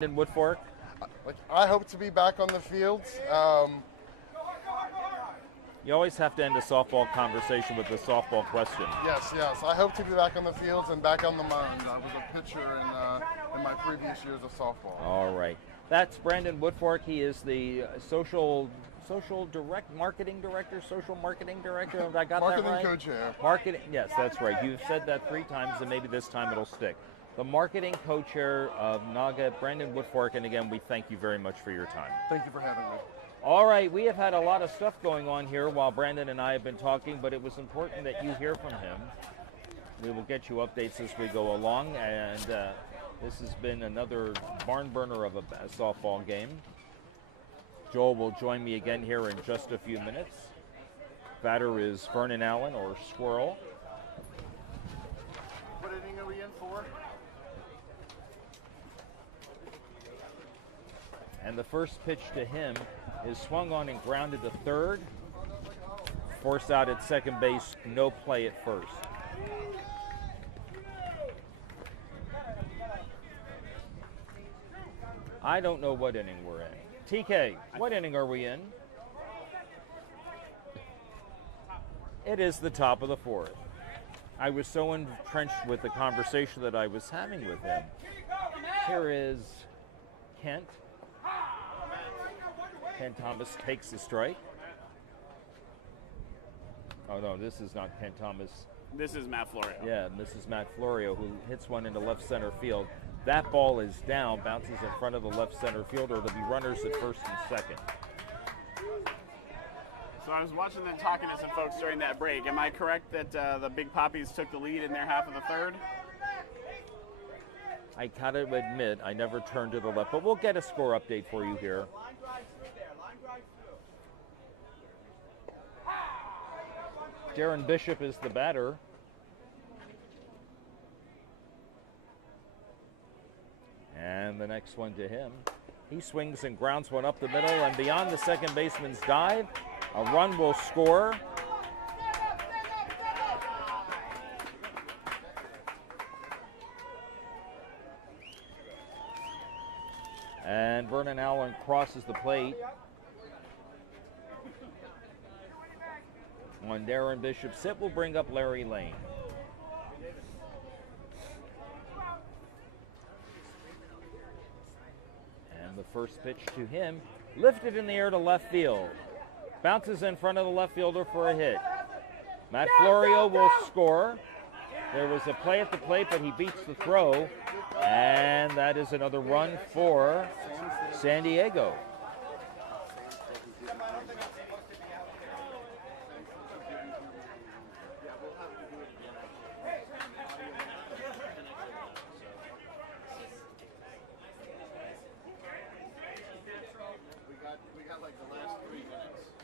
In Woodfork? I hope to be back on the field. You always have to end a softball conversation with a softball question. Yes. I hope to be back on the fields and back on the mound. I was a pitcher in my previous years of softball. All right. That's Brandon Woodfork. He is the social marketing director. Have I got Marketing that right? co-chair. Marketing. Yes, that's right. You've said that 3 times, and maybe this time it'll stick. The marketing co-chair of Naga, Brandon Woodfork, and again, we thank you very much for your time. Thank you for having me. All right, we have had a lot of stuff going on here while Brandon and I have been talking, but it was important that you hear from him. We will get you updates as we go along, and this has been another barn burner of a softball game. Joel will join me again here in just a few minutes. Batter is Vernon Allen, or Squirrel. What inning are we in for? And the first pitch to him is swung on and grounded to third. Forced out at second base, no play at first. I don't know what inning we're in. TK, what inning are we in? It is the top of the fourth. I was so entrenched with the conversation that I was having with him. Here is Kent. Kent Thomas takes the strike. Oh no, this is not Kent Thomas. This is Matt Florio. Yeah, this is Matt Florio, who hits one into left center field. That ball is down, bounces in front of the left center fielder. There'll be runners at first and second. So I was watching them talking to some folks during that break. Am I correct that the Big Poppies took the lead in their half of the third? I gotta admit, I never turned to the left, but we'll get a score update for you here. Darren Bishop is the batter. And the next one to him. He swings and grounds one up the middle and beyond the second baseman's dive. A run will score. And Vernon Allen crosses the plate. On Darren Bishop's hit will bring up Larry Lane. And the first pitch to him, lifted in the air to left field. Bounces in front of the left fielder for a hit. Matt Florio will score. There was a play at the plate, but he beats the throw. And that is another run for San Diego.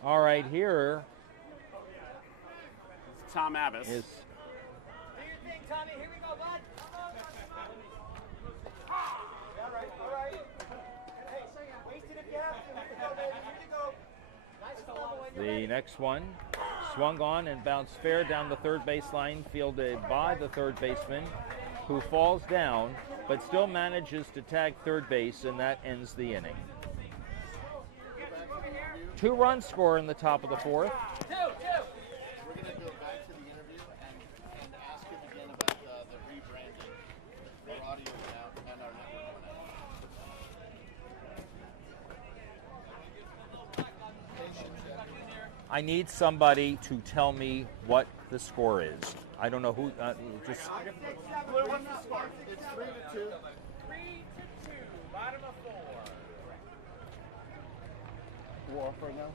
All right, here It's Tom Abbas. is Do your thing, Tommy. Here we go, bud. All right. Hey, waste it if you have to. Here you go. Nice stumble. the next one. Swung on and bounced fair down the third baseline, fielded by the third baseman, who falls down, but still manages to tag third base, and that ends the inning. 2-run score in the top of the fourth. We're going to go back to the interview and ask him again about the rebranding. Our audio went out and our network went out. I need somebody to tell me what the score is. I don't know who, just... Blue, what's the score? It's 3-2. 3-2, bottom of 4. We're off right now.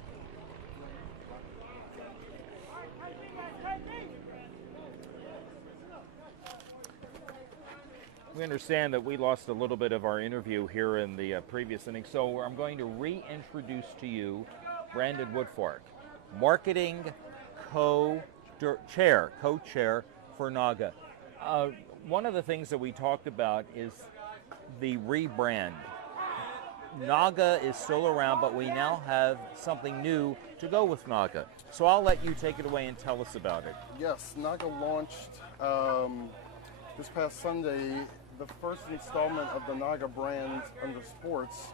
We understand that we lost a little bit of our interview here in the previous inning, so I'm going to reintroduce to you Brandon Woodfork, marketing co-chair for Naga. One of the things that we talked about is the rebrand. Naga is still around, but we now have something new to go with Naga. So I'll let you take it away and tell us about it. Yes, Naga launched this past Sunday the first installment of the Naga brand under sports,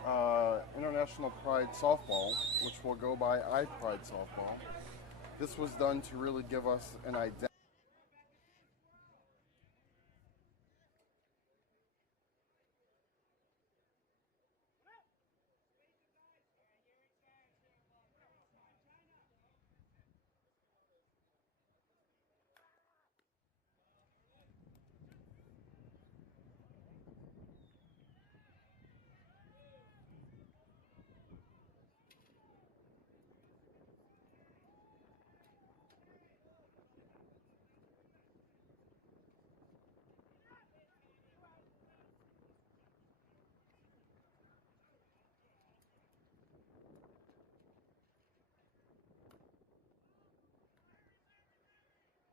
International Pride Softball, which will go by iPride Softball. This was done to really give us an identity.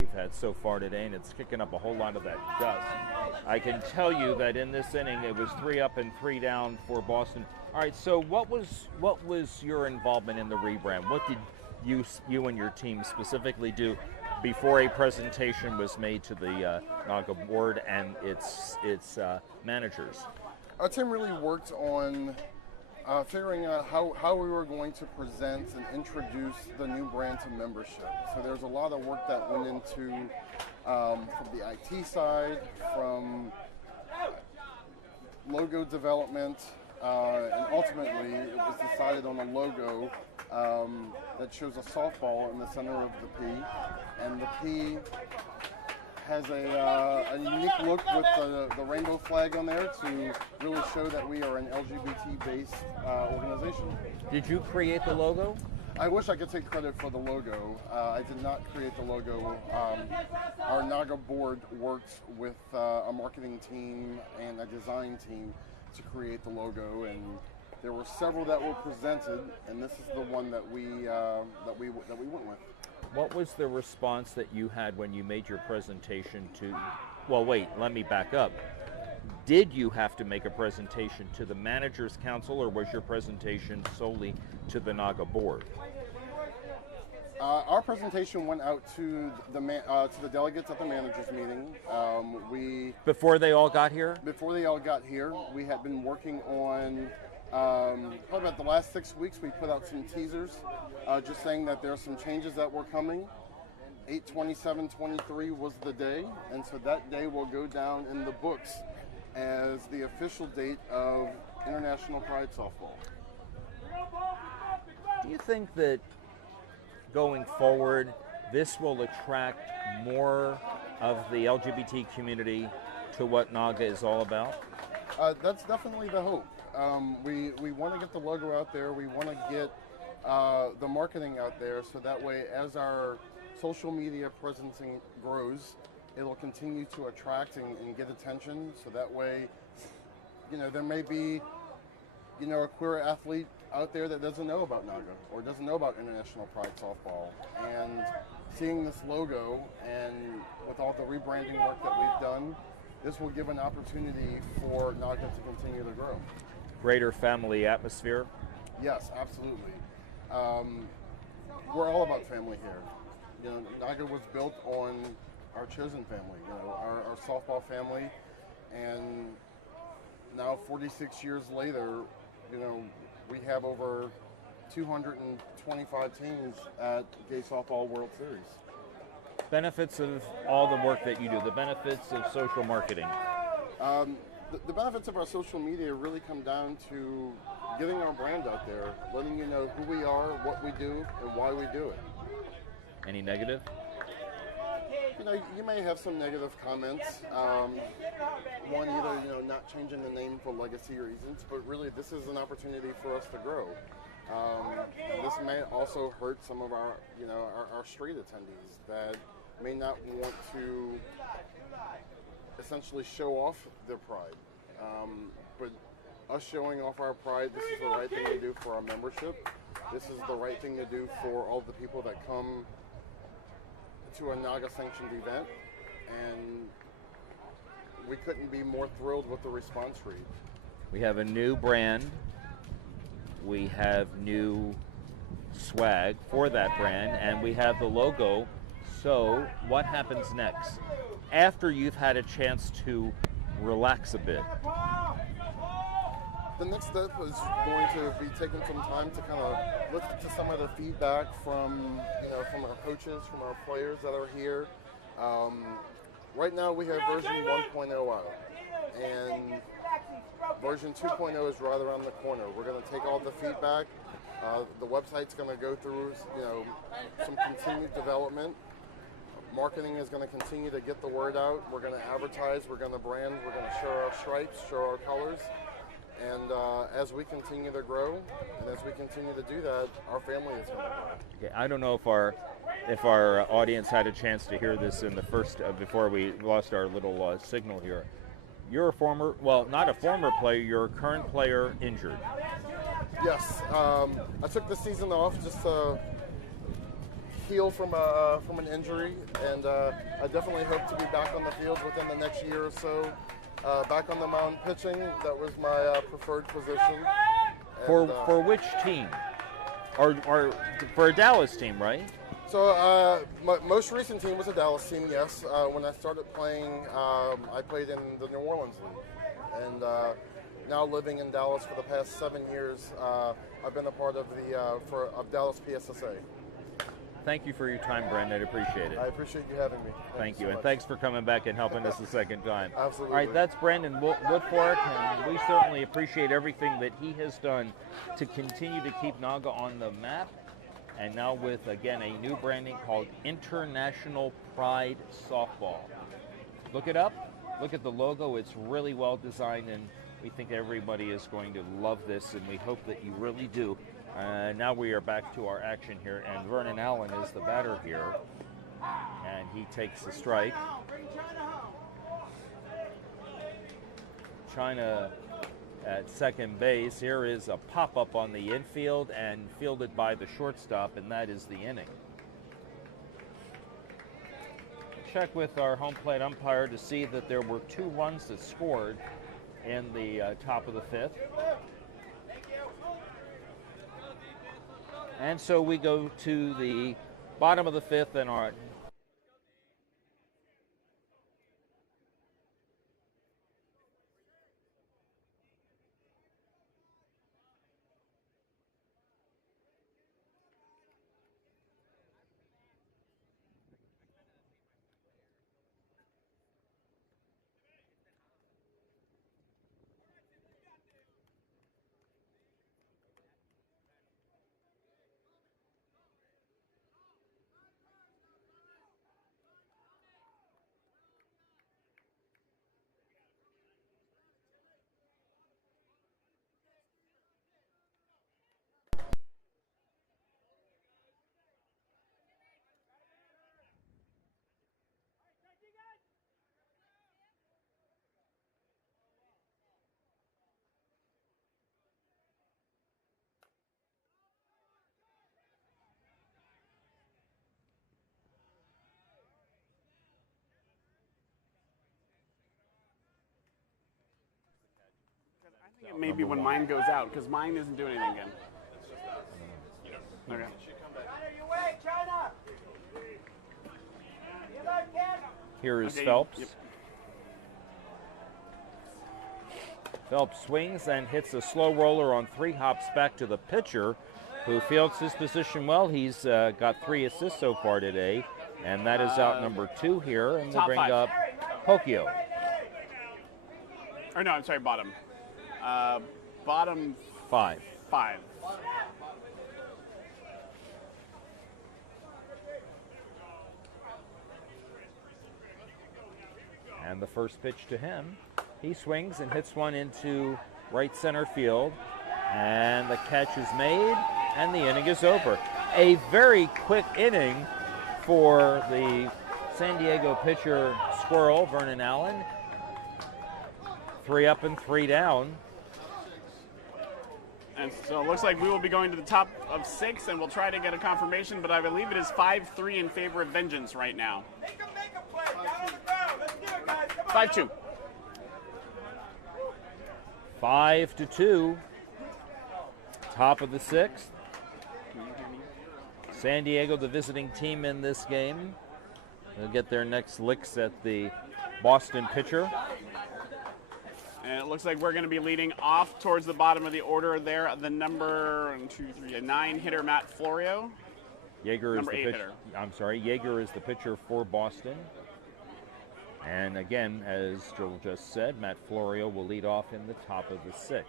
We've had so far today, and it's kicking up a whole lot of that dust. I can tell you that in this inning, it was 3 up and 3 down for Boston. All right, so what was your involvement in the rebrand? What did you and your team specifically do before a presentation was made to the Naga board and its managers? Our team really worked on figuring out how we were going to present and introduce the new brand to membership. So there's a lot of work that went into from the IT side, from logo development, and ultimately it was decided on a logo that shows a softball in the center of the P, and the P has a unique look with the rainbow flag on there to really show that we are an LGBT-based organization. Did you create the logo? I wish I could take credit for the logo. I did not create the logo. Our Naga board worked with a marketing team and a design team to create the logo, and there were several that were presented, and this is the one that we went with. What was the response that you had when you made your presentation to, well, wait, let me back up. Did you have to make a presentation to the Managers Council, or was your presentation solely to the Naga board? Our presentation went out to the delegates at the managers meeting. Before they all got here? Before they all got here, we had been working on probably about the last 6 weeks. We put out some teasers, just saying that there are some changes that were coming. 8/27/23 was the day, and so that day will go down in the books as the official date of International Pride Softball. Do you think that going forward, this will attract more of the LGBT community to what Naga is all about? That's definitely the hope. We want to get the logo out there. We want to get the marketing out there, so that way, as our social media presence grows, it'll continue to attract and get attention. So that way, there may be, a queer athlete out there that doesn't know about Naga or doesn't know about International Pride Softball, and seeing this logo and with all the rebranding work that we've done, this will give an opportunity for Naga to continue to grow. Greater family atmosphere? Yes, absolutely. We're all about family here. Naga was built on our chosen family, our softball family, and now 46 years later, we have over 225 teams at Gay Softball World Series. Benefits of all the work that you do, the benefits of social marketing. The benefits of our social media really come down to getting our brand out there, letting you know who we are, what we do, and why we do it. Any negative? You may have some negative comments. One, either not changing the name for legacy reasons, but really this is an opportunity for us to grow. This may also hurt some of our street attendees that may not want to essentially show off their pride. But us showing off our pride, this is the right thing to do for our membership. This is the right thing to do for all the people that come to a Naga sanctioned event, and we couldn't be more thrilled with the response rate. We have a new brand. We have new swag for that brand, and we have the logo. So what happens next? After you've had a chance to relax a bit? The next step is going to be taking some time to kind of listen to some of the feedback from from our coaches, from our players that are here. Right now we have version 1.0 out, and version 2.0 is right around the corner. We're going to take all the feedback. The website's going to go through some continued development. Marketing is going to continue to get the word out. We're going to advertise. We're going to brand. We're going to show our stripes, show our colors. And as we continue to grow, and as we continue to do that, our family is going to grow. Okay, I don't know if our audience had a chance to hear this in the first before we lost our little signal here. You're a former, well, not a former player. You're a current player injured. Yes, I took the season off just to heal from an injury, and I definitely hope to be back on the field within the next year or so. Back on the mound pitching, that was my preferred position. For which team? Or for a Dallas team, right? So my most recent team was a Dallas team, yes. When I started playing, I played in the New Orleans League. And now living in Dallas for the past 7 years, I've been a part of of Dallas PSSA. Thank you for your time, Brandon. I appreciate it. I appreciate you having me. Thank you, so and much. thanks for coming back and helping us a second time. Absolutely. All right, that's Brandon Woodfork, and we certainly appreciate everything that he has done to continue to keep Naga on the map, and now with, again, a new branding called International Pride Softball. Look it up. Look at the logo. It's really well designed, and we think everybody is going to love this, and we hope that you really do. Now we are back to our action here, and Vernon Allen is the batter here, and he takes the strike. China at second base. Here is a pop-up on the infield and fielded by the shortstop, and that is the inning. Check with our home plate umpire to see that there were 2 runs that scored in the top of the 5th. And so we go to the bottom of the 5th, and our I think it may be when mine goes out, because mine isn't doing anything again. Okay. here is Okay, Phelps. yep. Phelps swings and hits a slow roller on 3 hops back to the pitcher, who fields his position well. He's got 3 assists so far today, and that is out number 2 here, and we'll Top bring 5. up Pokio. Or no, I'm sorry, bottom. Bottom 5. 5. And the first pitch to him, he swings and hits one into right center field, and the catch is made, and the inning is over. A very quick inning for the San Diego pitcher Squirrel, Vernon Allen. 3 up and 3 down. And so it looks like we will be going to the top of 6, and we'll try to get a confirmation, but I believe it is 5-3 in favor of Vengeance right now. 5-2. 5-2. Top of the 6th. San Diego, the visiting team in this game. They'll get their next licks at the Boston pitcher. And it looks like we're going to be leading off towards the bottom of the order there. The number 9 hitter, Matt Florio. Yeager is Number the 8 pitcher. hitter. I'm sorry, Yeager is the pitcher for Boston. And again, as Joel just said, Matt Florio will lead off in the top of the 6th.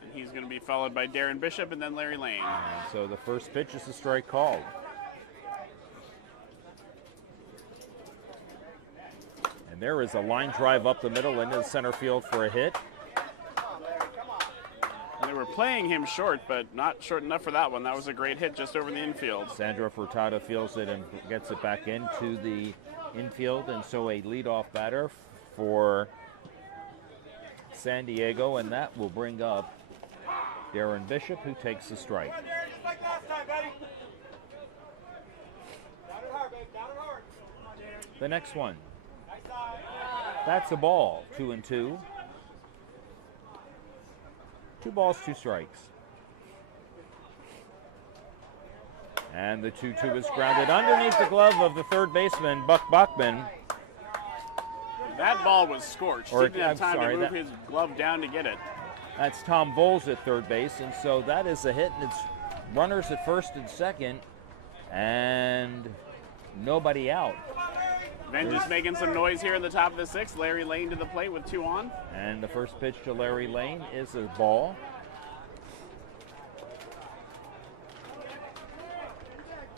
And he's going to be followed by Darren Bishop and then Larry Lane. And so the first pitch is a strike called. And there is a line drive up the middle into center field for a hit. They were playing him short, but not short enough for that one. That was a great hit just over the infield. Sandro Furtado fields it and gets it back into the infield, and so a leadoff batter for San Diego, and that will bring up Darren Bishop, who takes the strike. Just like last time, buddy. Down and hard, baby. Down and hard. Come on, Darren. The next one, Nice side. that's a ball, 2-2. 2 balls, 2 strikes. And the 2-2 is grounded underneath the glove of the third baseman, Buck Bachman. That ball was scorched. Or, Didn't have I'm time sorry, to move that- his glove down to get it. That's Tom Bowles at third base, and so that is a hit, and it's runners at first and second, and nobody out. Vengeance making some noise here in the top of the 6th. Larry Lane to the plate with 2 on. And the first pitch to Larry Lane is a ball.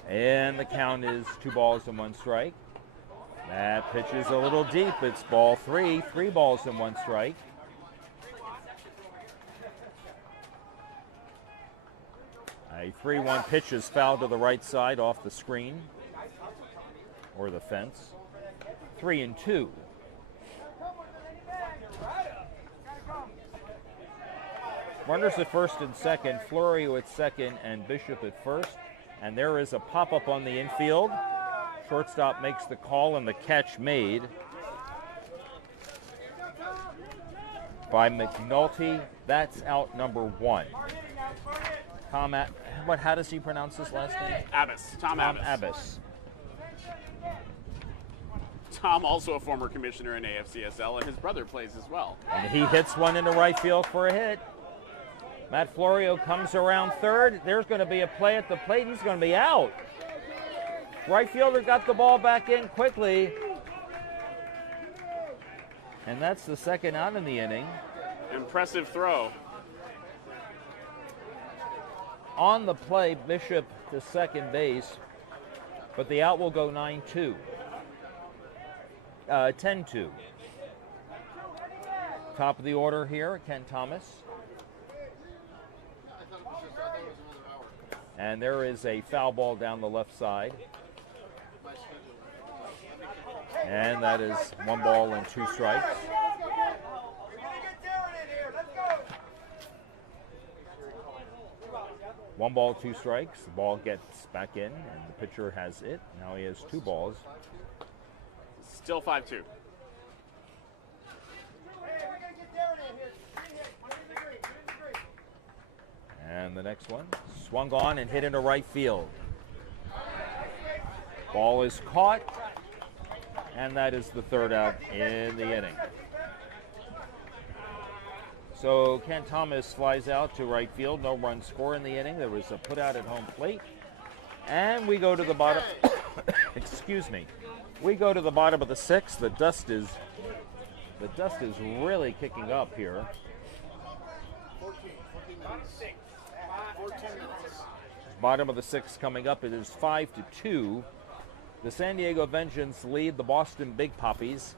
And the count is 2 balls and 1 strike. That pitch is a little deep. It's ball 3, 3 balls and 1 strike. A 3-1 pitch is fouled to the right side off the screen or the fence. 3-2. Runners at first and second, Florio at second and Bishop at first. And there is a pop-up on the infield. Shortstop makes the call and the catch made by McNulty. That's out number 1. How does he pronounce his last name? Abbas. Tom Tom Abbas. Abbas. Tom, also a former commissioner in AFCSL, and his brother plays as well. And he hits one into right field for a hit. Matt Florio comes around third. There's going to be a play at the plate. He's going to be out. Right fielder got the ball back in quickly. And that's the second out in the inning. Impressive throw. On the play, Bishop to second base, but the out will go 9-2. 10-2. Top of the order here, Ken Thomas. And there is a foul ball down the left side. And that is 1 ball and 2 strikes. We're gonna get Darren in here. Let's go. 1 ball, 2 strikes. The ball gets back in, and the pitcher has it. Now he has 2 balls. Still 5-2. Hey, we're gonna get Darren in here. 3 hits. 1 in the green. 2 in the green. And the next one swung on and hit into right field. Ball is caught, and that is the third out in the inning. So Ken Thomas flies out to right field. No run score in the inning. There was a put out at home plate. And we go to the bottom. Excuse me. We go to the bottom of the 6th. The dust is really kicking up here. 14 minutes. 14 minutes. Bottom of the 6th coming up. It is 5-2. The San Diego Vengeance lead the Boston Big Poppies.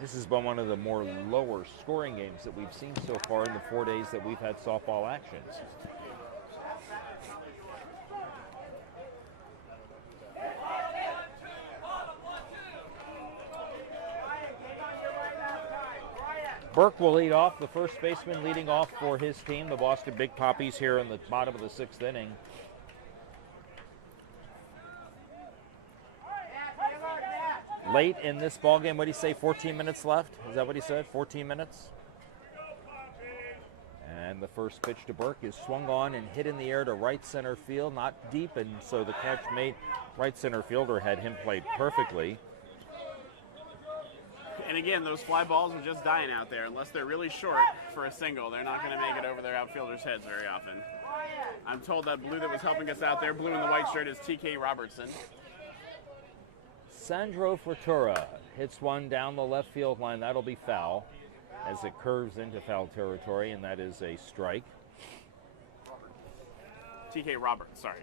This has been one of the more lower scoring games that we've seen so far in the 4 days that we've had softball actions. Burke will lead off, the first baseman leading off for his team, the Boston Big Poppies, here in the bottom of the 6th inning. Late in this ballgame, what did he say, 14 minutes left? Is that what he said, 14 minutes? And the first pitch to Burke is swung on and hit in the air to right center field, not deep, and so the catch made. Right center fielder had him played perfectly. And again, those fly balls are just dying out there. Unless they're really short for a single, they're not going to make it over their outfielders' heads very often. I'm told that blue that was helping us out there, blue in the white shirt, is TK Robertson. Sandro Frittura hits one down the left field line. That'll be foul as it curves into foul territory, and that is a strike. TK Roberts, sorry.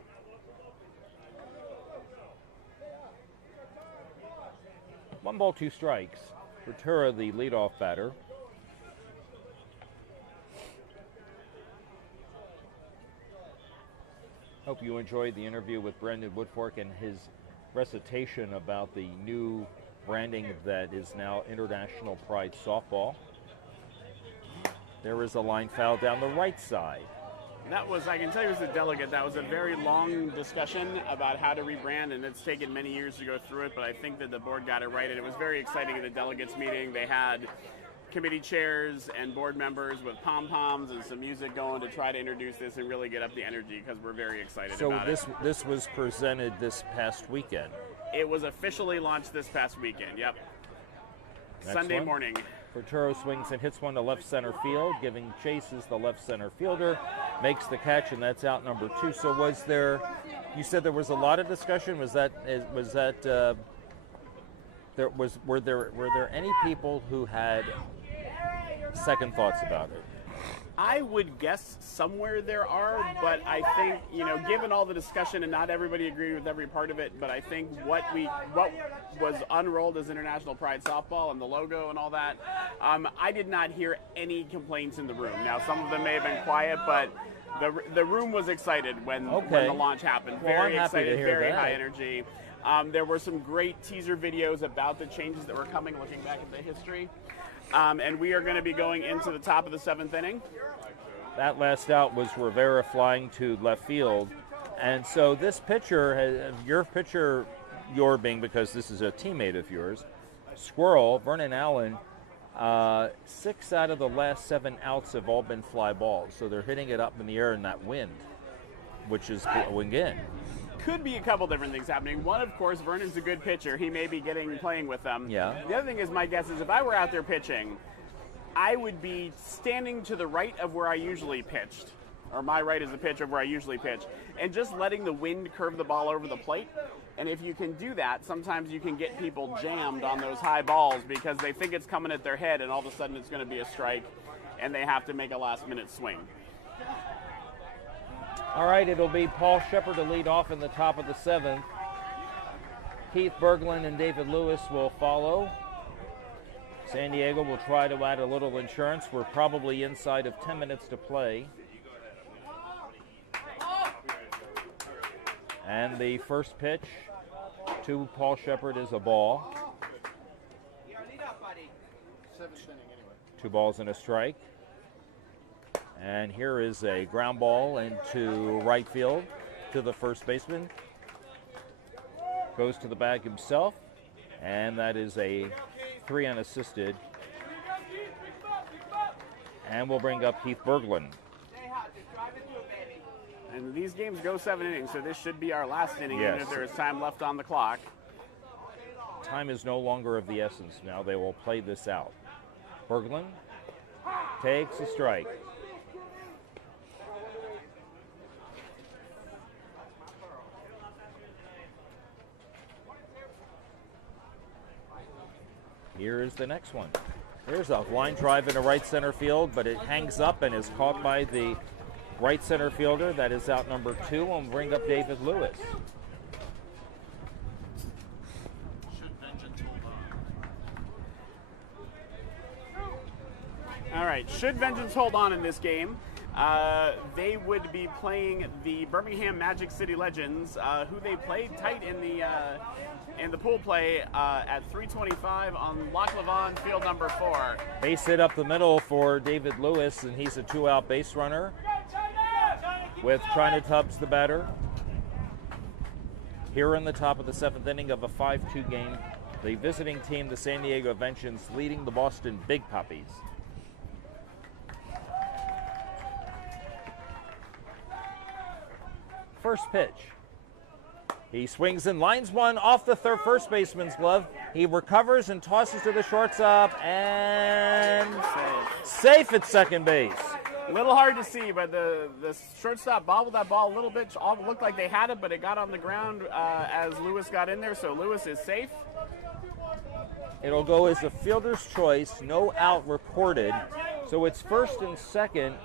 One ball, two strikes. Frittura, the leadoff batter. Hope you enjoyed the interview with Brendan Woodfork and his recitation about the new branding that is now International Pride Softball. There is a line foul down the right side. That was, I can tell you as a delegate, that was a very long discussion about how to rebrand, and it's taken many years to go through it, but I think that the board got it right, and it was very exciting at the delegates meeting. They had committee chairs and board members with pom-poms and some music going to try to introduce this and really get up the energy because we're very excited about it. So this was presented this past weekend. It was officially launched this past weekend, yep. Next Sunday one. morning. Frittura swings and hits one to left center field, giving chases the left center fielder, makes the catch, and that's out number 2. So was there, you said there was a lot of discussion, were there any people who had second thoughts about it? I would guess somewhere there are, but I think, given all the discussion and not everybody agreed with every part of it, but I think what was unrolled as International Pride Softball and the logo and all that, I did not hear any complaints in the room. Now, some of them may have been quiet, but the room was excited when the launch happened. Well, Very I'm happy to excited, hear very that. high energy. There were some great teaser videos about the changes that were coming, looking back at the history. And we are going to be going into the top of the 7th inning. That last out was Rivera flying to left field. And so this pitcher, your being because this is a teammate of yours, Squirrel, Vernon Allen, 6 out of the last 7 outs have all been fly balls. So they're hitting it up in the air in that wind, which is going in. Could be a couple different things happening. One, of course, Vernon's a good pitcher. He may be playing with them. Yeah. The other thing is, my guess is if I were out there pitching, I would be standing to the right of where I usually pitched, or my right is the pitch of where I usually pitch, and just letting the wind curve the ball over the plate. And if you can do that, sometimes you can get people jammed on those high balls because they think it's coming at their head, and all of a sudden it's going to be a strike, and they have to make a last-minute swing. All right, it'll be Paul Shepard to lead off in the top of the 7th. Keith Berglund and David Lewis will follow. San Diego will try to add a little insurance. We're probably inside of 10 minutes to play. And the first pitch to Paul Shepard is a ball. 7th inning anyway. 2 balls and a strike. And here is a ground ball into right field to the first baseman. Goes to the bag himself, and that is a 3 unassisted. And we'll bring up Keith Berglund. And these games go 7 innings, so this should be our last inning, Yes. even if there is time left on the clock. Time is no longer of the essence now. They will play this out. Berglund takes a strike. Here is the next one. There's a line drive into right center field, but it hangs up and is caught by the right center fielder. That is out number 2. And we'll bring up David Lewis. Should vengeance hold on? All right, should Vengeance hold on in this game, they would be playing the Birmingham Magic City Legends, who they played tight in the pool play at 325 on Loch Levon, field number 4. Base hit up the middle for David Lewis, and he's a 2-out base runner with China Tubbs the batter. Here in the top of the 7th inning of a 5-2 game, the visiting team, the San Diego Vengeance, leading the Boston Big Puppies. First pitch. He swings and lines one off the first baseman's glove. He recovers and tosses to the shortstop, and safe at second base. A little hard to see, but the shortstop bobbled that ball a little bit. All looked like they had it, but it got on the ground as Lewis got in there, so Lewis is safe. It'll go as a fielder's choice, no out recorded. So it's first and second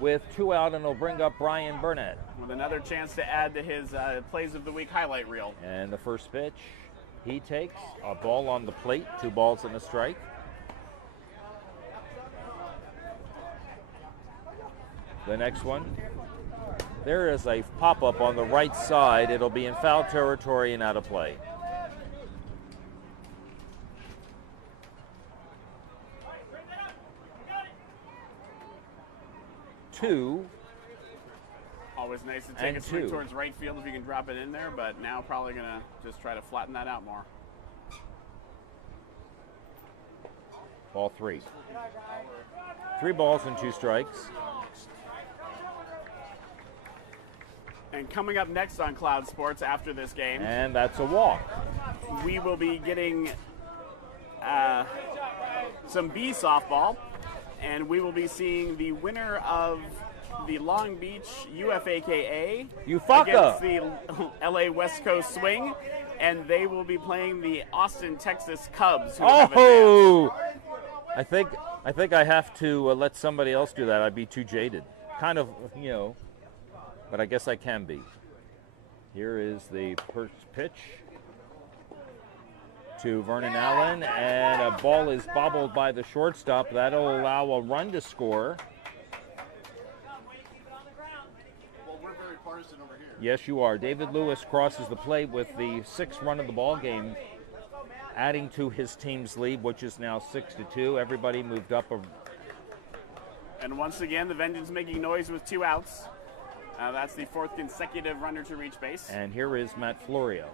with 2 out, and it'll bring up Brian Burnett. With another chance to add to his Plays of the Week highlight reel. And the first pitch he takes, a ball on the plate, 2 balls and a strike. The next one, there is a pop-up on the right side. It'll be in foul territory and out of play. Two. Always nice to take And a swing two. towards right field if you can drop it in there, but now probably going to just try to flatten that out more. Ball 3. 3 balls and 2 strikes. And coming up next on Cloud Sports after this game, And that's a walk. we will be getting some B softball, and we will be seeing the winner of the Long Beach UFAKA Ufaka. against the LA West Coast Swing, and they will be playing the Austin, Texas Cubs. Who have advanced. Oh! I think I have to let somebody else do that. I'd be too jaded. Kind of, but I guess I can be. Here is the first pitch to Vernon Allen, and a ball is bobbled by the shortstop. That'll allow a run to score. Well, we're very partisan over here. Yes, you are. David Lewis crosses the plate with the 6th run of the ball game, adding to his team's lead, which is now 6-2. Everybody moved up. And once again, the Vengeance making noise with 2 outs. That's the 4th consecutive runner to reach base. And here is Matt Florio.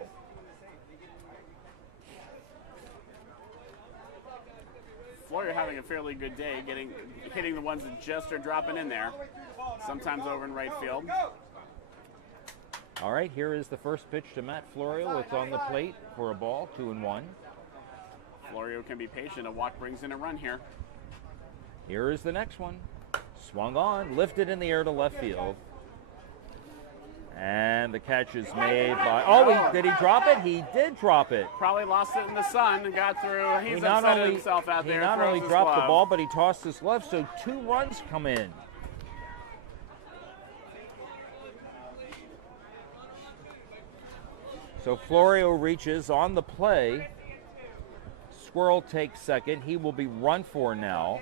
Florio having a fairly good day, hitting the ones that just are dropping in there, sometimes over in right field. All right, here is the first pitch to Matt Florio. It's on the plate for a ball, 2-1. Florio can be patient. A walk brings in a run here. Here is the next one. Swung on, lifted in the air to left field. And the catch is made by... Oh, did he drop it? He did drop it. Probably lost it in the sun and got through. He's He not upset at only, himself out he there. not throws only his dropped the glove. ball, but he tossed his glove, so 2 runs come in. So Florio reaches on the play. Squirrel takes second. He will be run for now.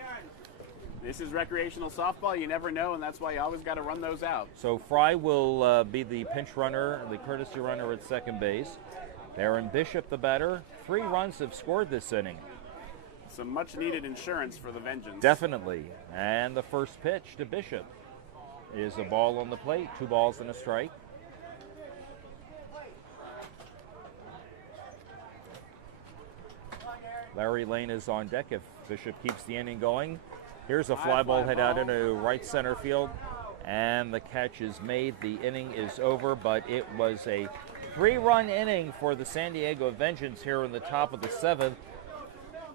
This is recreational softball. You never know, and that's why you always got to run those out. So Fry will be the pinch runner, the courtesy runner at second base. Aaron Bishop, the batter. 3 runs have scored this inning. Some much-needed insurance for the Vengeance. Definitely. And the first pitch to Bishop is a ball on the plate, 2 balls and a strike. Larry Lane is on deck if Bishop keeps the inning going. Here's a fly ball hit out into right center field, and the catch is made. The inning is over, but it was a 3-run inning for the San Diego Vengeance here in the top of the 7th.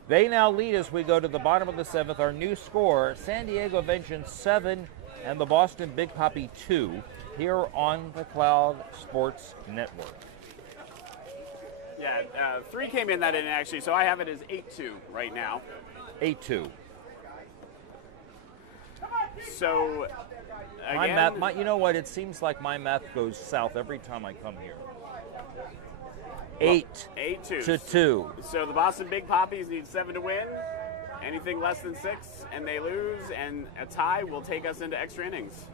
They now lead as we go to the bottom of the 7th. Our new score, San Diego Vengeance 7 and the Boston Big Poppy 2 here on the Cloud Sports Network. Yeah, 3 came in that inning, actually, so I have it as 8-2 right now. 8-2. So, My again, math, you know what? It seems like my math goes south every time I come here. 8-2. 8-2. So the Boston Big Poppies need 7 to win. Anything less than 6, and they lose, and a tie will take us into extra innings.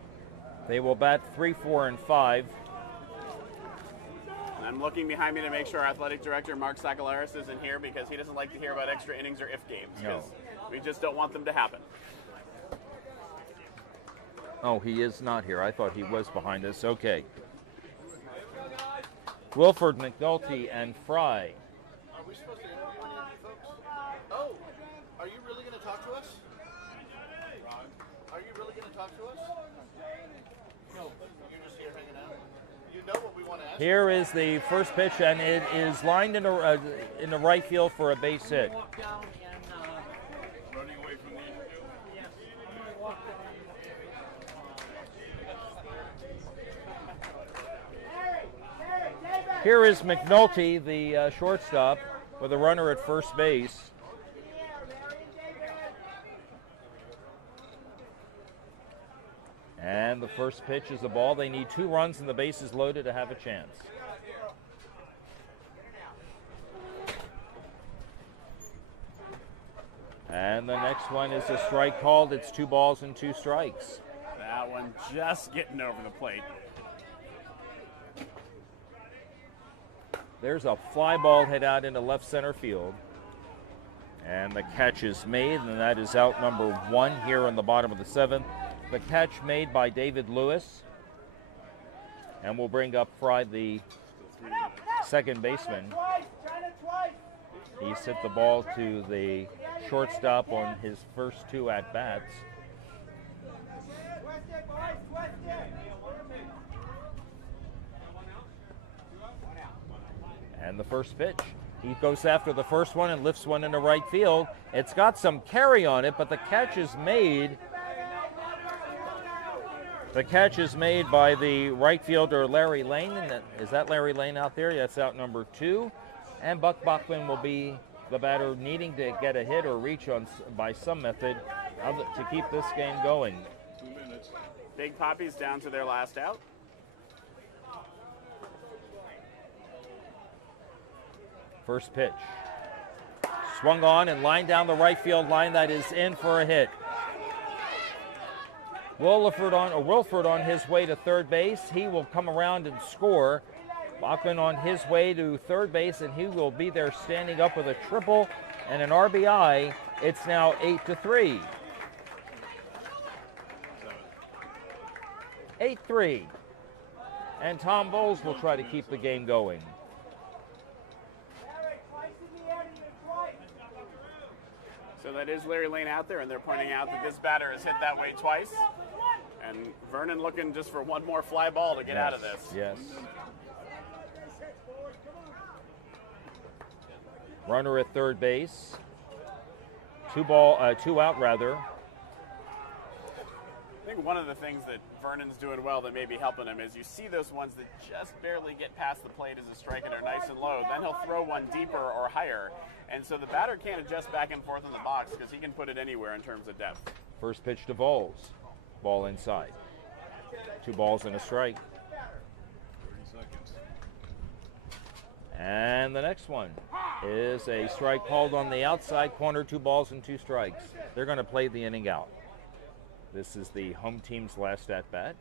They will bat 3, 4, and 5. I'm looking behind me to make sure our athletic director, Mark Sakalaris, isn't here because he doesn't like to hear about extra innings or if games. No. We just don't want them to happen. Oh, he is not here. I thought he was behind us. Okay. Wilford, McNulty, and Fry. Are we supposed to interview any folks? Oh, are you really going to talk to us? Ron? Are you really going to talk to us? No. You're just here hanging out? You you know what we want to ask? Here is the first pitch, and it is lined in the right field for a base hit. Walk down and Running away from the interview. yes, I'm gonna walk down. Here is McNulty, the shortstop, with a runner at first base. And the first pitch is a ball. They need 2 runs and the bases loaded to have a chance. And the next one is a strike called. It's 2 balls and 2 strikes. That one just getting over the plate. There's a fly ball hit out into left center field. And the catch is made, and that is out number 1 here in the bottom of the 7th. The catch made by David Lewis. And we'll bring up Fry, the second baseman. He's hit the ball to the shortstop on his first 2 at-bats. And the first pitch. He goes after the first one and lifts one into right field. It's got some carry on it, but the catch is made. The catch is made by the right fielder, Larry Lane. Is that Larry Lane out there? That's out number 2. And Buck Bachman will be the batter needing to get a hit or reach on by some method to keep this game going. 2 minutes. Big Poppies down to their last out. First pitch. Swung on and lined down the right field line. That is in for a hit. Wilford on his way to third base. He will come around and score. Bachman on his way to third base, and he will be there standing up with a triple and an RBI. It's now 8-3. 8-3. And Tom Bowles will try to keep the game going. So that is Larry Lane out there, and they're pointing out that this batter has hit that way twice. And Vernon looking just for one more fly ball to get out of this. Yes. Runner at third base. 2 out rather. I think one of the things that Vernon's doing well that may be helping him is you see those ones that just barely get past the plate as a strike and are nice and low. Then he'll throw one deeper or higher. And so the batter can't adjust back and forth in the box because he can put it anywhere in terms of depth. First pitch to Bowles. Ball inside. 2 balls and a strike. 30 seconds. And the next one is a strike called on the outside corner. 2 balls and 2 strikes. They're going to play the inning out. This is the home team's last at-bat.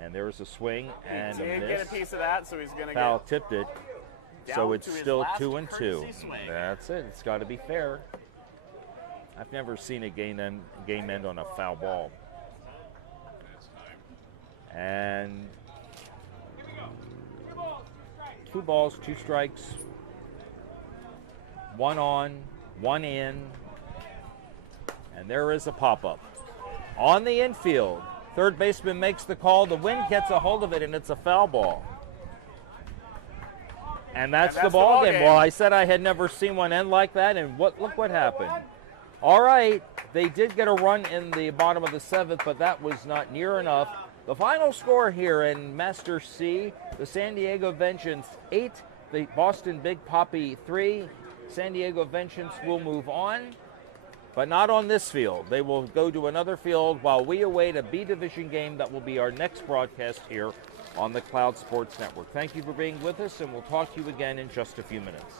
And there's a swing and He a did miss. get a piece of that, so he's going to Foul get tipped it. down So it's to his still last 2-2. courtesy swing. That's it. It's got to be fair. I've never seen a game end on a foul ball. And 2 balls, 2 strikes. 1 on, 1 in. And there is a pop-up. On the infield, third baseman makes the call. The wind gets a hold of it, and it's a foul ball. And that's the ball game. Well, I said I had never seen one end like that, and look what happened. All right, they did get a run in the bottom of the 7th, but that was not near enough. The final score here in Master C, the San Diego Vengeance 8, the Boston Big Poppy 3. San Diego Vengeance will move on, but not on this field. They will go to another field while we await a B Division game that will be our next broadcast here on the Cloud Sports Network. Thank you for being with us, and we'll talk to you again in just a few minutes.